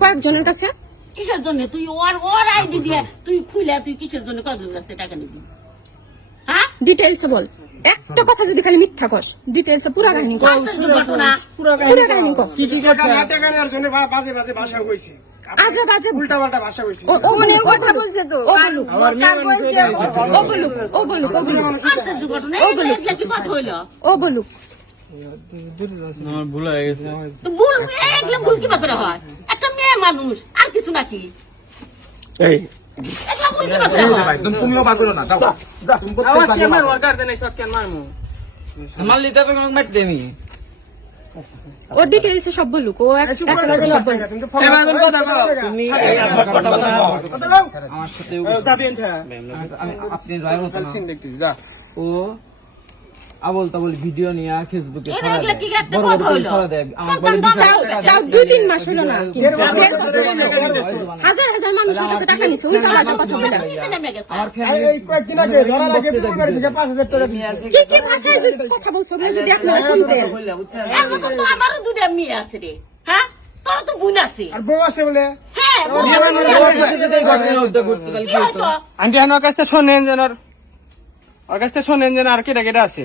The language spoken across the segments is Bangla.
কয়েকজনের কাছে? কিসের জন্য? তুই ওর ওর আইডি দিয়ে তুই খুলে তুই কিসের জন্য কতজন কাছ টাকা নিবি? হ্যাঁ? ডিটেলস বল। একটা কথা যদি খালি মিথ্যা কস ডিটেলস পুরা কাহিনী কর। আশ্চর্য পুরা কাহিনী কর। কি কি করছে টাকার জন্য বাজে বাজে ভাষা কইছে। আজে বাজে উল্টা পাল্টা ভাষা কইছে ও ও মানে কথা বলছে তো। ও বলুক। আমার মেয়ে মানুষ হয়ে ও বলুক ও বলুক ও বলুক। আশ্চর্য ঘটনা এই এগুলা কি কথা হইল। ও বলুক। আমার ভুল হয়ে গেছে। তো ভুল এগুলা ভুল কি ব্যাপারে হয়? একটা মেয়ে মানুষ আর কিছু নাকি? হয়? তুমিও পার না দাও। তুমি করতে আমার। ওয়ার্কার দেন সব কেন মারমু? মারলি তবে আমাকে মার দেমি ও ডিটেলস সব বলুক ও সব বলুক। তুমি তো এবার কোন কথা বলো? তুমি আমার সাথে যাবেন আমি আপনি ড্রাইভার হতে না। সিন দেখতেছি যা। ও আবল তাবল ভিডিও নিয়ে ফেসবুকে। দুই তিন মাস হলো না। হাজার হাজার মানুষের কাছে টাকা নিছে আমার ফ্যামিলি কয়েকদিন আগে থেকে। কি কি ভাষায় কথা বলছো? যদি আপনারা শুনতেন এর মতো তো আমারও দুটা মেয়ে আছে রে। হ্যাঁ? তোর তো বোন আছে। আর বউ আছে বলে? হ্যাঁ বোন বিয়ে আছে, মানে বোন ওর আছে। সাথে যদি এই ঘটনা হতো ঘটতো তাহলে কি কি হতো হতো আন্টি আমার কাছ থেকে শোনেন যেন ওর- ওর শোনেন যেন আর কেটা কেটা আছে।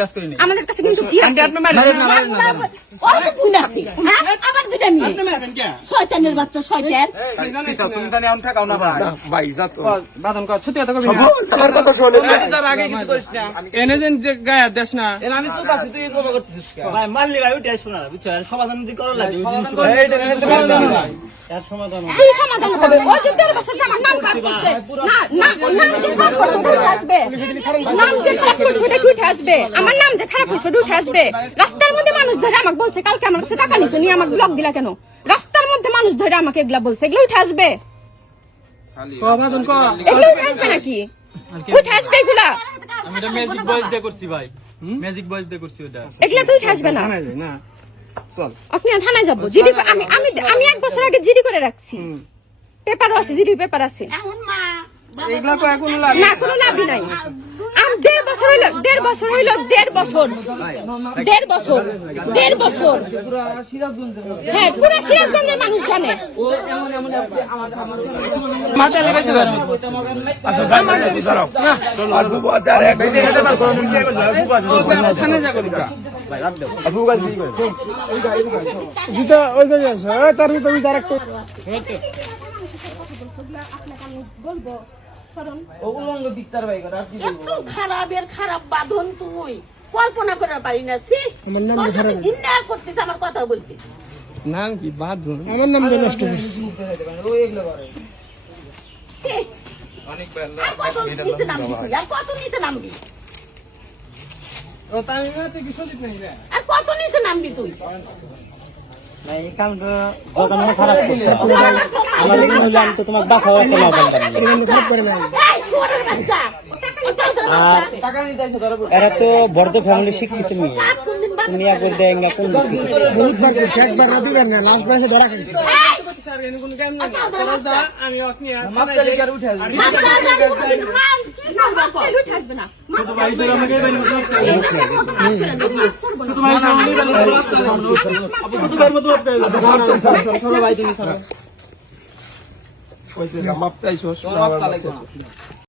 হবে করে দেন না না এই কাজ করিনি। আমাদের কাছে কিন্তু কি আছে আপনি মারেন। না, না, না। ওর তো বোন আছে। হ্যাঁ? আবার দুটা মেয়ে আপনি মারেন কে? শয়তানের বাচ্চা শয়তান। তুমি জানি আমি ঠেকাও না ভাই। ভাই যা তো। বাদন কর ছুটি এত করবি না। আমার কথা শোনে আমি তার আগে কিছু করিস না। এনে যেন যে গায়ে দেশ না। এর আমি চুপ আছি তুই এগুলো করতেছিস কেন? ভাই মারলি ভাই ওইটাই শোনা বুঝছ? সমাধান যদি করা লাগে ওই সমাধান এইটা নিয়ে তো না ভাই। এর সমাধান কি সমাধান হবে। ও যে দেড় বছর আমার নাম খারাপ করছে? না না নাম যে খারাপ করছে আসবে। নাম যে খারাপ করছে ওটা কি উঠে আসবে? আমার নাম যে খারাপ ওটা উঠে আসবে। রাস্তার মধ্যে মানুষ ধরে আমাকে বলছে কালকে আমার কাছে টাকা নিছো নিয়ে আমাকে ব্লক দিলা কেন? রাস্তার মধ্যে মানুষ ধরে আমাকে এগুলা বলছে এগুলো উঠে আসবে। ক বাদন ক। এগুলো উঠে আসবে নাকি? উঠে আসবে এগুলা। আমি এটা ম্যাজিক বয়েস দিয়ে করছি ভাই। ম্যাজিক বয়েস দিয়ে করছি ওটা। এগুলা তো উঠে আসবে না। জানা যায় না। আপনি থানায় যাব। জিডি আমি আমি আমি এক বছর আগে জিডি করে রাখছি। পেপারও আছে জিডি পেপার আছে। এখন মা। বাবা এগুলা তো এখন লাভ না কোনো লাভই নাই। দেড় বছর হইল দেড় বছর হইল দেড় বছর। দেড় বছর দেড় বছর। পুরো সিরাজগঞ্জের মধ্যে হ্যাঁ পুরো সিরাজগঞ্জের মানুষ জানে জুতা ওই ওই তার ভিতরে একটা বলব খারাপ বাঁধন তুই। কল্পনা করার পারি না সি করতেছে আমার কথা বলতে। নাম কি আমার নাম নষ্ট আর কত নিচে নামবি তুই? এরা তো বর্ধ ফ্যামিলি শিক্ষিত মেয়ে তুমি একবার দেয় না কোন দিকে বহুত একবার না দুইবার না। লাস্ট বয়সে ধরা খাইছে এই, স্যার এনে কোন কেমন না তোরা যা আমি অকনি আর মাপ চালাইছো